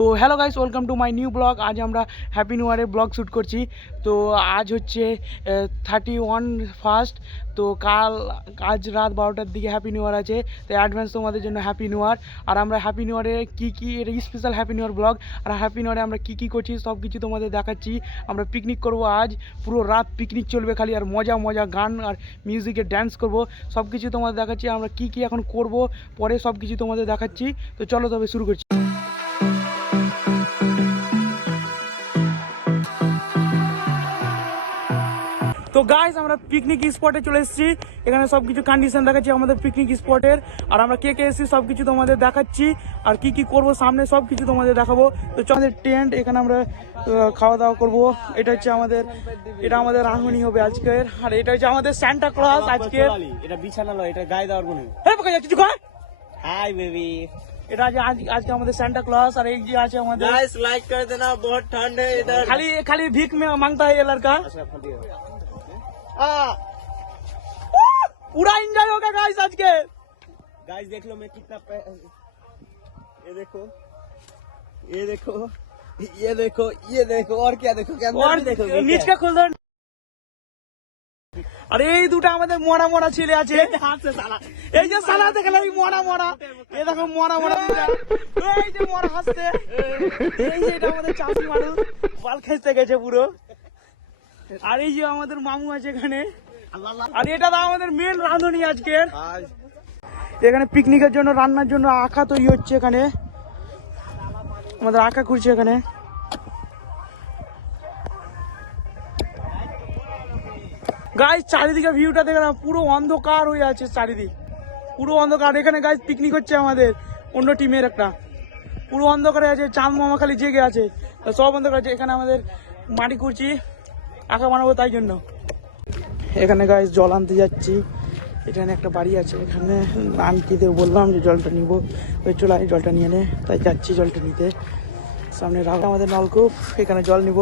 তো hello guys, welcome to my new blog. আজ আমরা হ্যাপি নিউ ইয়ারের ব্লগ শ্যুট করছি। তো আজ হচ্ছে 31 ফার্স্ট। তো আজ রাত 12টার দিকে হ্যাপি নিউ ইয়ার আছে। তো অ্যাডভান্স তোমাদের জন্য হ্যাপি নিউ ইয়ার। আর আমরা হ্যাপি নিউ ইয়ারে কী এটা special happy new year blog. আর হ্যাপি নিউ ইয়ারে আমরা কী করছি সব কিছু তোমাদের দেখাচ্ছি। আমরা পিকনিক করব, আজ পুরো রাত পিকনিক চলবে খালি, আর মজা মজা গান আর মিউজিকে ড্যান্স করব, সব কিছু তোমাদের দেখাচ্ছি। আমরা কী এখন করব পরে সব কিছু তোমাদের দেখাচ্ছি। তো চলো তবে শুরু করছি। তো গাইস, আমরা পিকনিক স্পটে চলে এসেছি। এখানে সব কিছু কন্ডিশন দেখাচ্ছি আমাদের পিকনিক স্পটের। আর আমরা কে এসেছি সব কিছু তোমাদের দেখাচ্ছি, আর কি করবো সামনে সব কিছু তোমাদের দেখাবো। তো আমাদের টেন্ট, এখানে আমরা খাওয়া দাওয়া করবো। এটা হচ্ছে আমাদের রাঁধুনি হবে আজকের। আর এটা হচ্ছে আমাদের সান্টা ক্লজ আজকে। এটা বিছানা লয়, এটা গায়ে দেওয়ার কোনো। হাই বেবি, এটা আজকে আমাদের সান্টা ক্লজ। আর এই যে আছে আমাদের, गाइस लाइक कर देना, बहुत ठंड है इधर। खाली भीख में मांगता है ये लड़का। पूरा एंजॉय होगा गाइस आज के। गाइस देख लो मैं कितना ये देखो, ये देखो, ये देखो, ये देखो, और क्या देखो, क्या और देखो, नीच का खोल दो। अरे এই দুটো আমাদের মরা মরা ছেলে আছে। हाथ से साला, এই যে সালা দেখলে এই মরা মরা, এই দেখো মরা মরা দুটো। এই যে মরা হাসছে, এই যে এটা আমাদের চাষি মানুষ, বাল খেতে গেছে পুরো। আর এই যে আমাদের মামু আছে এখানে। আর এটা তো আমাদের মেন রাঁধুনি আজকের। এখানে পিকনিকের জন্য রান্নার জন্য আখা তৈরি হচ্ছে। এখানে আমাদের আখা খুঁজছে এখানে। গাইস চারিদিকে ভিউটা দেখে না, পুরো অন্ধকার হয়ে আছে চারিদিক, পুরো অন্ধকার। এখানে গাইস পিকনিক হচ্ছে আমাদের অন্য টিমের একটা, পুরো অন্ধকারে আছে। চাঁদ মামা খালি জেগে আছে, সব অন্ধকার আছে। এখানে আমাদের মাটি খুঁড়ছি, আঁকা বানাবো তাই জন্য। এখানে গাইস জল আনতে যাচ্ছি। এখানে একটা বাড়ি আছে, এখানে আন্টিদের বললাম যে জলটা নিব, ওই চলে জলটা নিয়ে নে, তাই যাচ্ছি জলটা নিতে। সামনে রাখা আমাদের নলকূপ, এখানে জল নিব।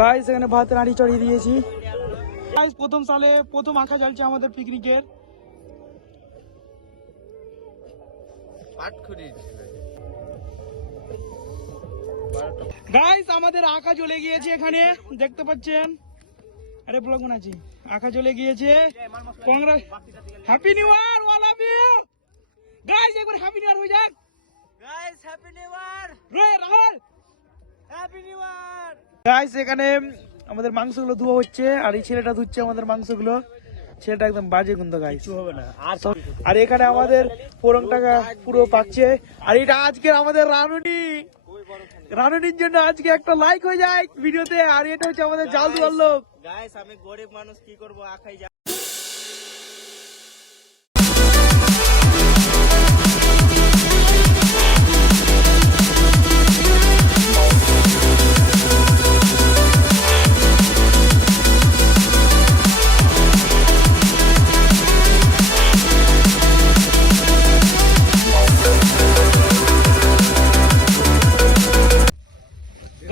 গাইস এখানে ভাতের হাঁড়ি চড়িয়ে দিয়েছি। গাইস প্রথম আঁকা জ্বলছে আমাদের পিকনিকের। গাইস আমাদের আঁকা জ্বলে গিয়েছে এখানে, দেখতে পাচ্ছেন। আরে ব্লগ বানাচ্ছি, আঁকা জ্বলে গিয়েছে। কংগ্রেস, happy new year all of you guys. একবার হ্যাপি নিউ ইয়ার হয়ে যাক guys happy new year, Rahul. Happy new year. Guys এখানে আমাদের মাংসগুলো ধোয়া হচ্ছে, আর এই ছেলেটা ধুচ্ছে আমাদের মাংসগুলো। ছেলেটা একদম বাজে গন্ধ গাইস। কিছু হবে না। আর এখানে আমাদের পোড়ংটা পুরো পাকছে। আর এটা আজকের আমাদের রানুনির জন্য আজকে একটা লাইক হয়ে যায় ভিডিওতে। আর এটা হচ্ছে আমাদের জাল দুয়ার লোক। গাইস আমি গরিব মানুষ, কি করব, আখাই যা।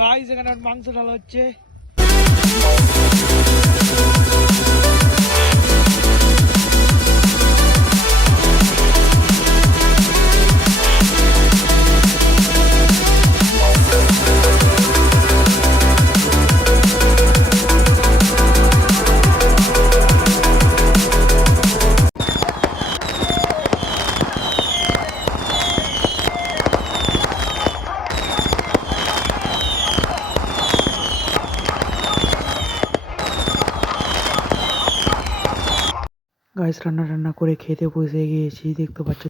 গাইস এখানে মাংস ঢালা হচ্ছে। গাইস রান্না করে খেতে বসে গিয়েছি, দেখতে পাচ্ছ।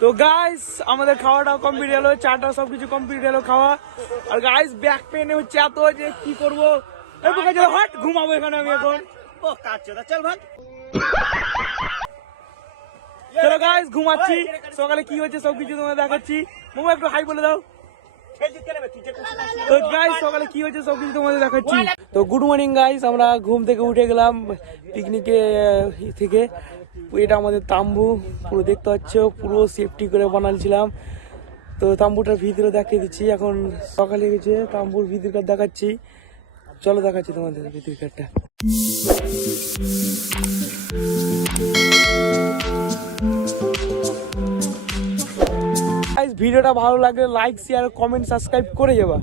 তো গাইস আমাদের খাওয়াটাও কমপ্লিট হলো, চাটা সবকিছু কমপ্লিট হলো খাওয়া। আর গাইস ব্যাক পেনে হচ্ছে এত যে কি করবো। হট ঘুমাবো এখানে আমি এখন। ও কাচ্চোদা, চল ভাগ। চলো গাইস ঘুমাচ্ছি, সকালে কি হচ্ছে সব কিছু তোমাদের দেখাচ্ছি। মোমো একটু হাই বলে দাও। তো গাইস সকালে কি হচ্ছে সব কিছু তোমাদের দেখাচ্ছি। তো গুড মর্নিং গাইস, আমরা ঘুম থেকে উঠে গেলাম পিকনিকে থেকে। এটা আমাদের তাম্বু, পুরো দেখতে পাচ্ছ পুরো সেফটি করে বানালছিলাম। তো তাম্বুটার ভিতরে দেখিয়ে দিচ্ছি, এখন সকালে গেছে তাম্বুর ভিতরকার দেখাচ্ছি। চলো দেখাচ্ছি তোমাদের ভিতরকারটা। ভিডিওটা ভালো লাগলে লাইক শেয়ার কমেন্ট সাবস্ক্রাইব করে যাবা।